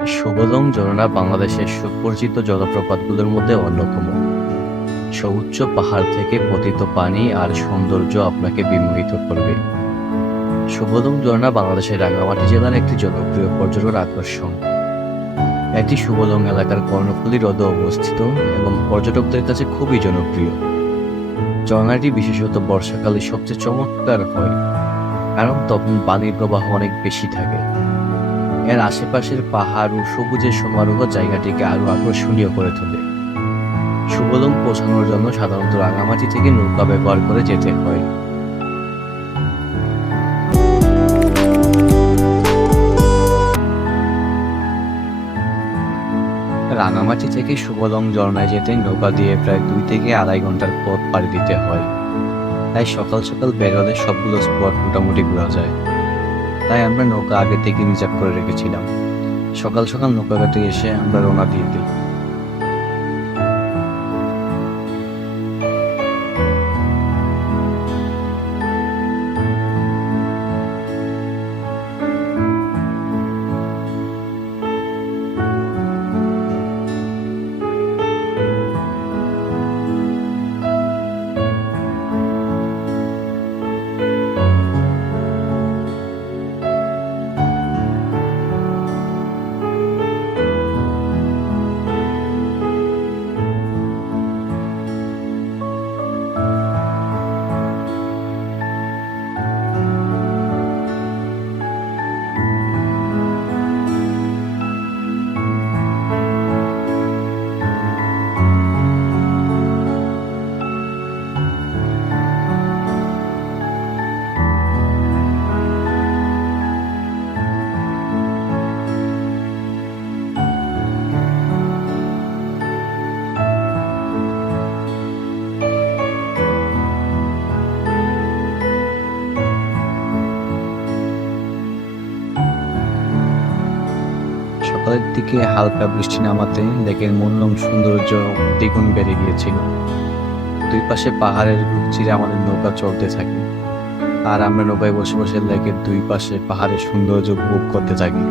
সুবলং ঝর্ণা বাংলাদেশের সুপরিচিত জলপ্রপাতগুলোর মধ্যে অন্যতম। সুউচ্চ পাহাড় থেকে পতিত পানি আর সৌন্দর্য আপনাকে বিমোহিত করবে। সুবলং ঝর্ণা বাংলাদেশের রাঙ্গামাটি জেলার একটি জনপ্রিয় পর্যটন আকর্ষণ। এটি সুবলং এলাকার কর্ণফুলী হ্রদে অবস্থিত এবং পর্যটকদের কাছে খুবই জনপ্রিয়। ঝর্ণাটি বিশেষত বর্ষাকালে সবচেয়ে চমৎকার হয়, কারণ তখন পানির প্রবাহ অনেক বেশি থাকে। এর আশেপাশের পাহাড় ও সবুজের সমারোহ জায়গাটিকে আরও আকর্ষণীয় করে তোলে। সুবলং পৌঁছানোর জন্য সাধারণত রাঙামাটি থেকে নৌকা ব্যবহার করে যেতে হয়। রাঙামাটি থেকে সুবলং ঝর্ণায় যেতে নৌকা দিয়ে প্রায় দুই থেকে আড়াই ঘণ্টার পথ পাড়ি দিতে হয়। তাই সকাল সকাল বেরোলে সবগুলো স্পট মোটামুটি ঘোরা যায়। তাই আমরা নৌকা আগে থেকে রিজার্ভ করে রেখেছিলাম। সকাল সকাল নৌকা ঘাটে এসে আমরা রওনা দিয়ে দিই। দিকে হালকা বৃষ্টি নামাতে লেকের মনোরম সৌন্দর্য দ্বিগুণ বেড়ে গিয়েছিল। দুই পাশে পাহাড়ের চিরে আমাদের নৌকা চলতে থাকে। আর আমরা নৌকায় বসে বসে লেকের দুই পাশে পাহাড়ের সৌন্দর্য উপভোগ করতে থাকি।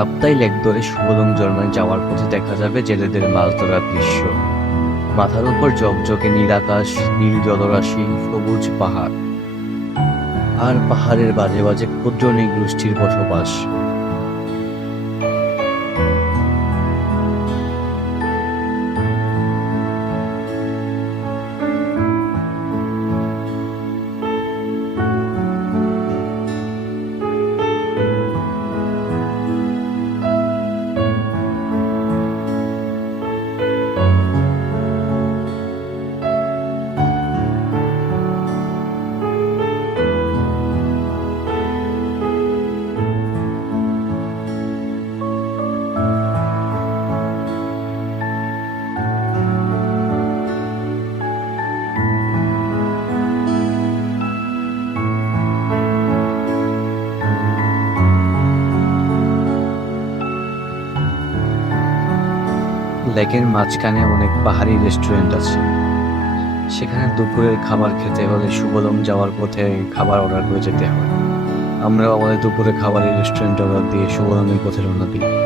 কাপ্তাই লেক ধরে সুবলং জন্মায় যাওয়ার পথে দেখা যাবে জেলেদের মাছ ধরার দৃশ্য। মাথার উপর জকজকে নীল আকাশ নীল জলরাশি, সবুজ পাহাড়। আর পাহাড়ের বাজে বাজে ক্ষুদ্র গোষ্ঠীর বসবাস। লেকের মাঝখানে অনেক পাহাড়ি রেস্টুরেন্ট আছে। সেখানে দুপুরের খাবার খেতে হলে সুবলম যাওয়ার পথে খাবার অর্ডার করে যেতে হয়। আমরা আমাদের দুপুরে খাবারের রেস্টুরেন্ট অর্ডার দিয়ে সুবলমের পথে রওনা দিই।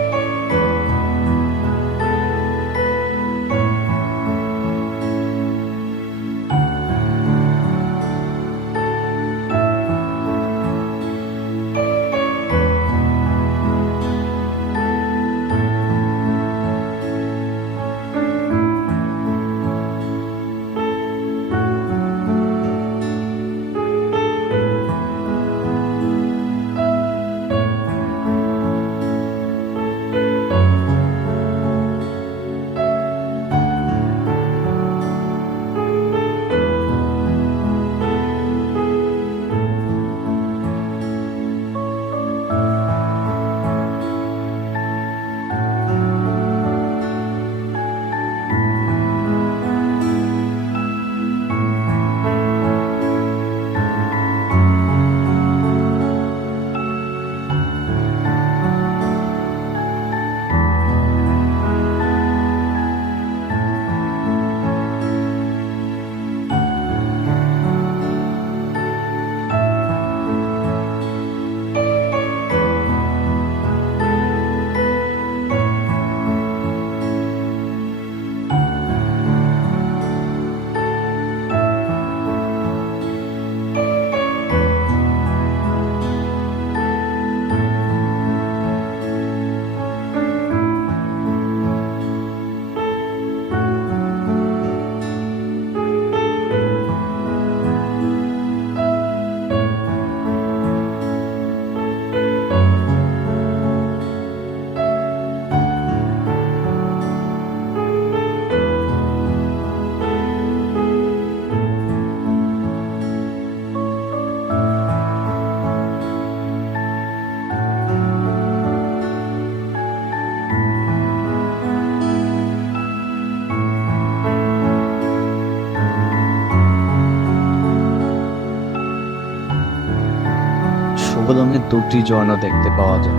সুবলমের দুটি ঝর্ণা দেখতে পাওয়া যায়।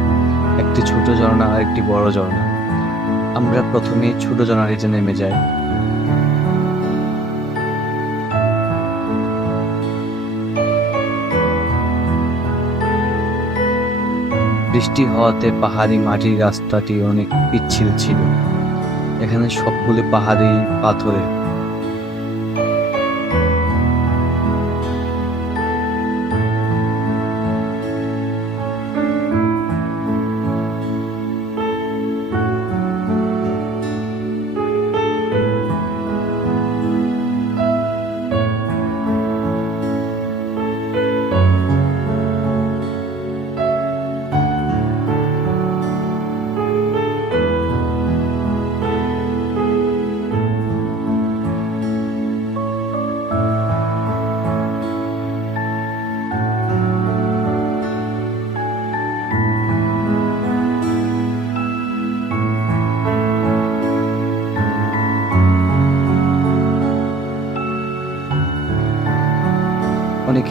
একটি ছোট ঝর্ণা আর একটি বড় ঝর্ণা। আমরা প্রথমে ছোট ঝর্ণাটিতে নেমে যাই। বৃষ্টি হওয়াতে পাহাড়ি মাটির রাস্তাটি অনেক পিচ্ছিল ছিল। এখানে সবগুলি পাহাড়ি পাথরের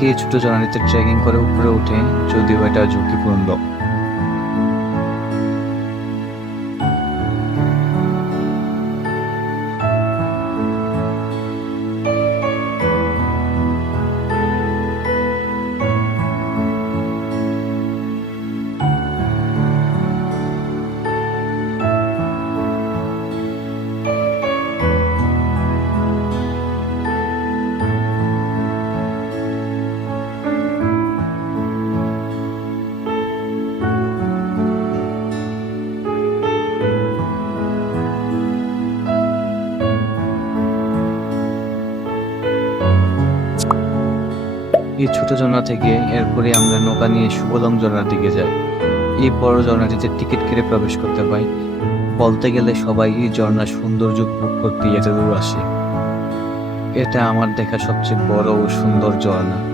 অনেকে ছোট জ্বালানিতে ট্রেকিং করে উপরে ওঠে যদিও এটা ঝুঁকিপূর্ণ এই ছোট ঝর্ণা থেকে এরপরে আমরা নৌকা নিয়ে সুবলং ঝর্ণার দিকে যাই। এই বড় ঝর্ণাটিতে টিকিট কেটে প্রবেশ করতে পাই বলতে গেলে সবাই এই ঝর্ণার সৌন্দর্য উপভোগ করতে এত দূর আসে। এটা আমার দেখা সবচেয়ে বড় ও সুন্দর ঝর্ণা।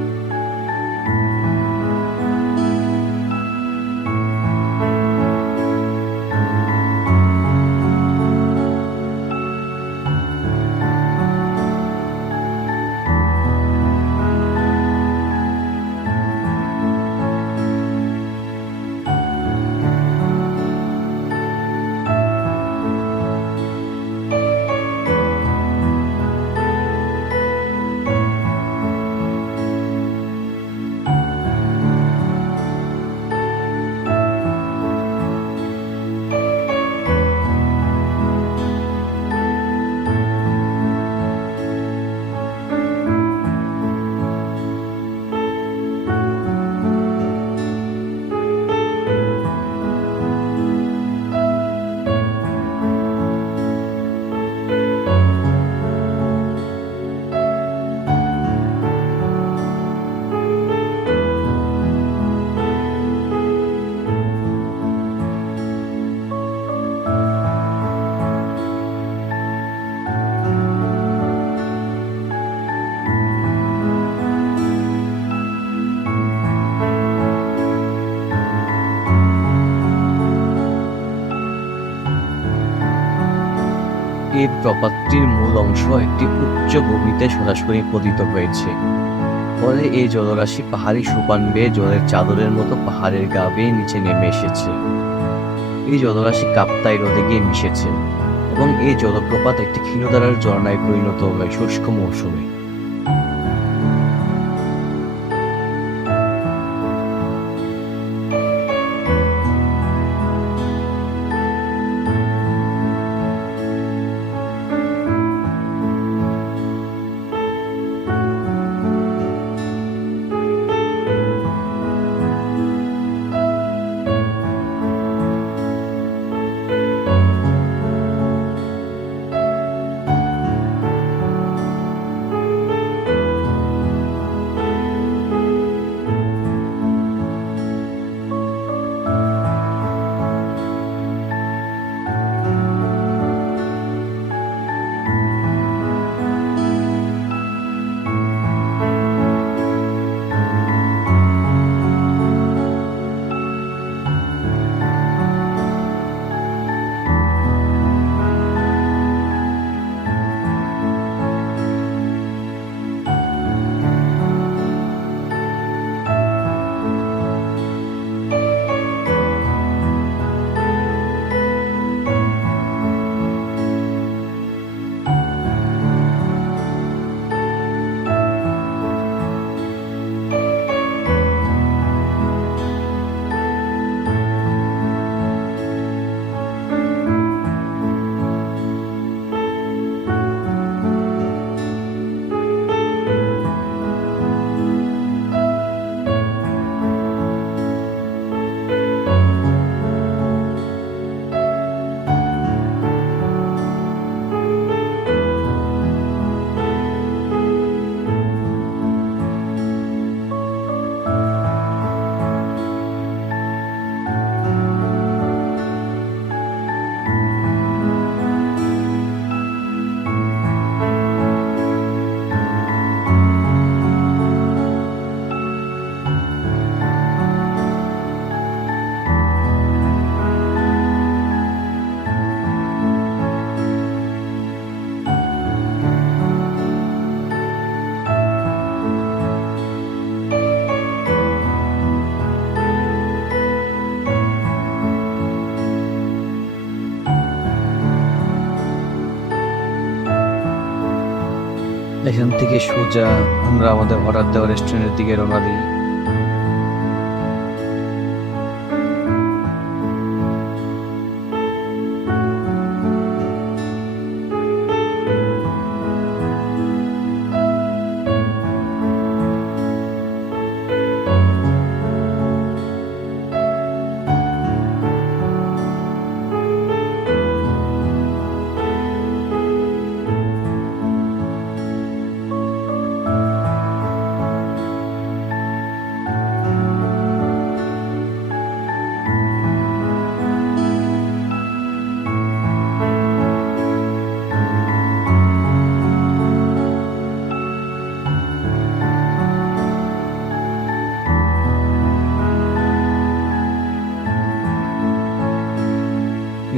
প্রপাতটির মূল অংশ একটি উচ্চ ভূমিতে সরাসরি পতিত হয়েছে। ফলে এই জলরাশি পাহাড়ি সোপান বেয়ে জলের চাদরের মতো পাহাড়ের গা বেয়ে নিচে নেমে এসেছে। এই জলরাশি কাপ্তাই হ্রদে গিয়ে মিশেছে এবং এই জলপ্রপাত একটি ক্ষীণধারার ঝর্ণায় পরিণত হয় শুষ্ক মৌসুমে। সোজা আমরা আমাদের অর্ডার দেওয়া রেস্টুরেন্টের দিকে রওনা দিই।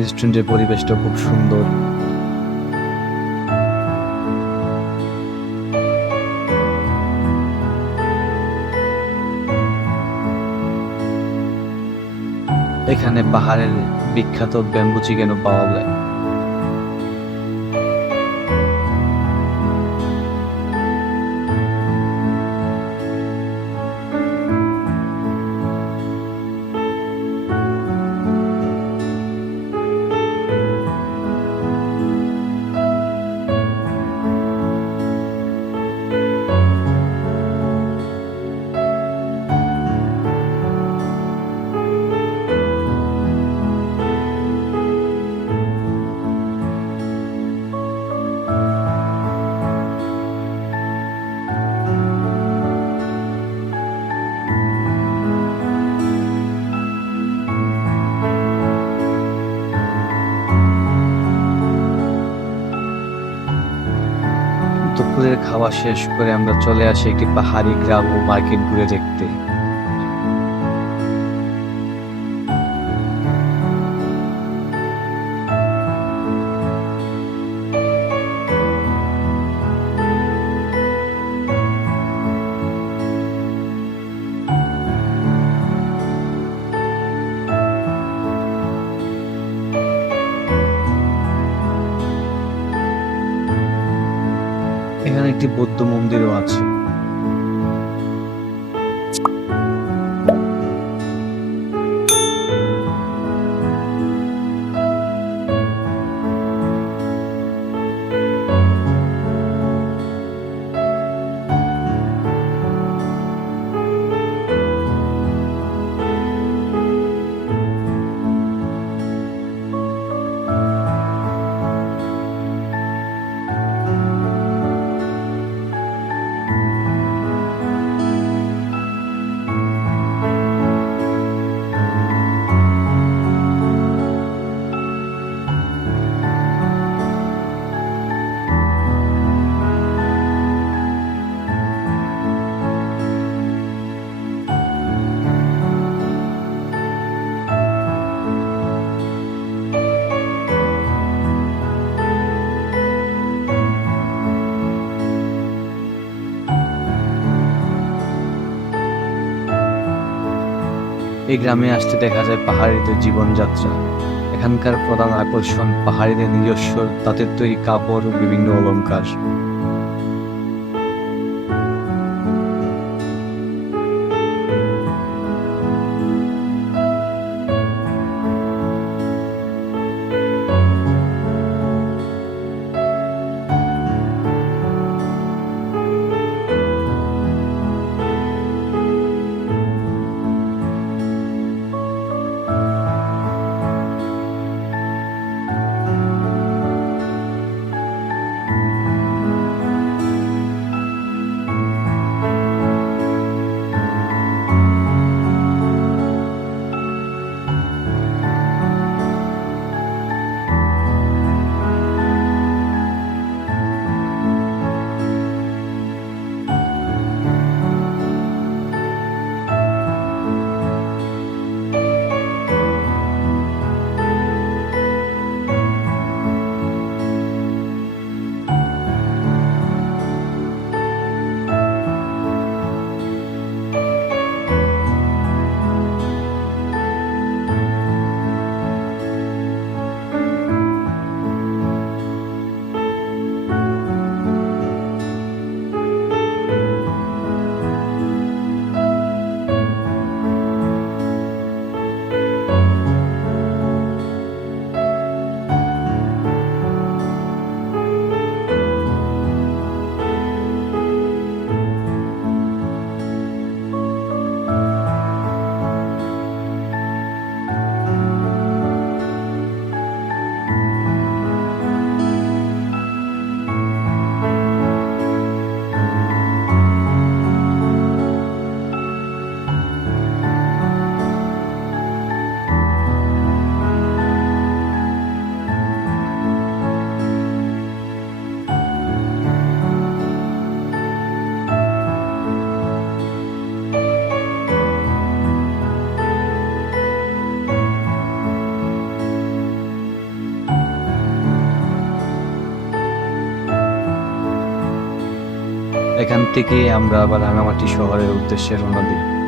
রেস্টুরেন্টের পরিবেশটা খুব সুন্দর। এখানে পাহাড়ের বিখ্যাত ব্যাম্বু চিকেনও পাওয়া যায়। খাওয়া শেষ করে আমরা চলে আসি একটি পাহাড়ি গ্রাম ও মার্কেট ঘুরে দেখতে। একটি বৌদ্ধ মন্দিরও আছে। এই গ্রামে আসতে দেখা যায় পাহাড়িদের জীবনযাত্রা। এখানকার প্রধান আকর্ষণ পাহাড়িদের নিজস্ব তাদের তৈরি কাপড় ও বিভিন্ন অলংকার। থেকে আমরা আবার রাঙামাটি শহরের উদ্দেশ্যে রওনা দিই।